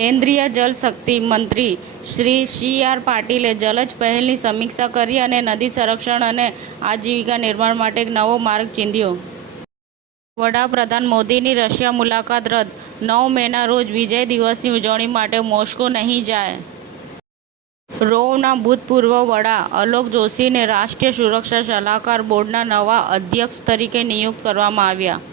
કેન્દ્રીય જળ શક્તિ મંત્રી શ્રી સી.આર. પાટીલે જલજ પહેલની સમીક્ષા કરી અને નદી સંરક્ષણ અને આજીવિકા નિર્માણ માટે એક નવો માર્ગ ચીંધ્યો. વડાપ્રધાન મોદીની રશિયા મુલાકાત રદ. 9 મેના રોજ વિજય દિવસની ઉજવણી માટે મોસ્કો નહીં જાય. રોના ભૂતપૂર્વ વડા અલોક જોશીને રાષ્ટ્રીય સુરક્ષા સલાહકાર બોર્ડના નવા અધ્યક્ષ તરીકે નિયુક્ત કરવામાં આવ્યા.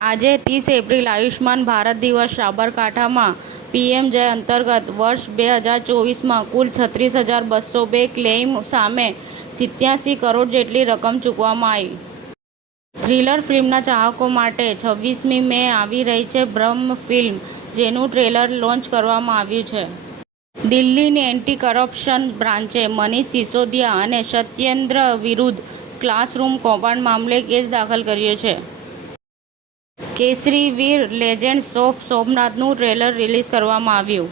આજે 30 એપ્રિલ આયુષ્માન ભારત દિવસ. સાબરકાંઠામાં પીએમજય અંતર્ગત વર્ષ 2024માં કુલ 36,202 ક્લેઇમ સામે 87 કરોડ જેટલી રકમ ચૂકવવામાં આવી. થ્રિલર ફિલ્મના ચાહકો માટે 26મી મે આવી રહી છે બ્રહ્મ ફિલ્મ, જેનું ટ્રેલર લોન્ચ કરવામાં આવ્યું છે. દિલ્હીની એન્ટી કરપ્શન બ્રાન્ચે મનીષ સિસોદિયા અને સત્યેન્દ્ર વિરુદ્ધ ક્લાસરૂમ કૌભાંડ મામલે કેસ દાખલ કર્યો છે. કેસરી વીર લેજેન્ડ્સ ઓફ સોમનાથનું ટ્રેલર રિલીઝ કરવામાં આવ્યું.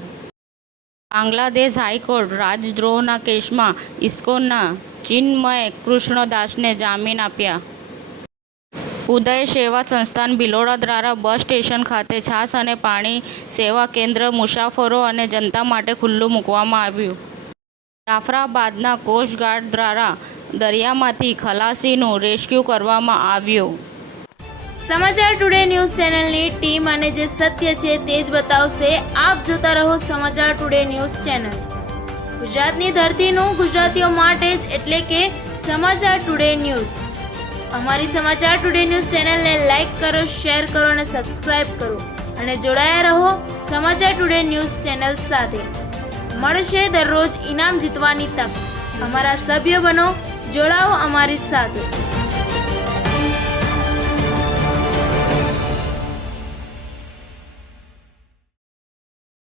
બાંગ્લાદેશ હાઈકોર્ટ રાજદ્રોહના કેસમાં ઇસ્કોનના ચિન્મય કૃષ્ણદાસને જામીન આપ્યા. ઉદય સેવા સંસ્થાન ભિલોડા દ્વારા બસ સ્ટેશન ખાતે છાશ અને પાણી સેવા કેન્દ્ર મુસાફરો અને જનતા માટે ખુલ્લું મૂકવામાં આવ્યું. જાફરાબાદના કોસ્ટગાર્ડ દ્વારા દરિયામાંથી ખલાસીનું રેસ્ક્યુ કરવામાં આવ્યું. સમાચાર ટુડે ન્યૂઝ ચેનલની ટીમ અને જે સત્ય છે તે જ બતાવશે. આપ જોતા રહો સમાચાર ટુડે ન્યૂઝ ચેનલ. ગુજરાતની ધરતીનું ગુજરાતીઓ માટે જ, એટલે કે સમાચાર ટુડે ન્યૂઝ. અમારી સમાચાર ટુડે ન્યૂઝ ચેનલને લાઇક કરો, શેર કરો અને સબસ્ક્રાઇબ કરો અને જોડાયા રહો સમાચાર ટુડે ન્યૂઝ ચેનલ સાથે. મળશે દરરોજ ઇનામ જીતવાની તક. અમારા સભ્ય બનો, જોડાઓ અમારી સાથે.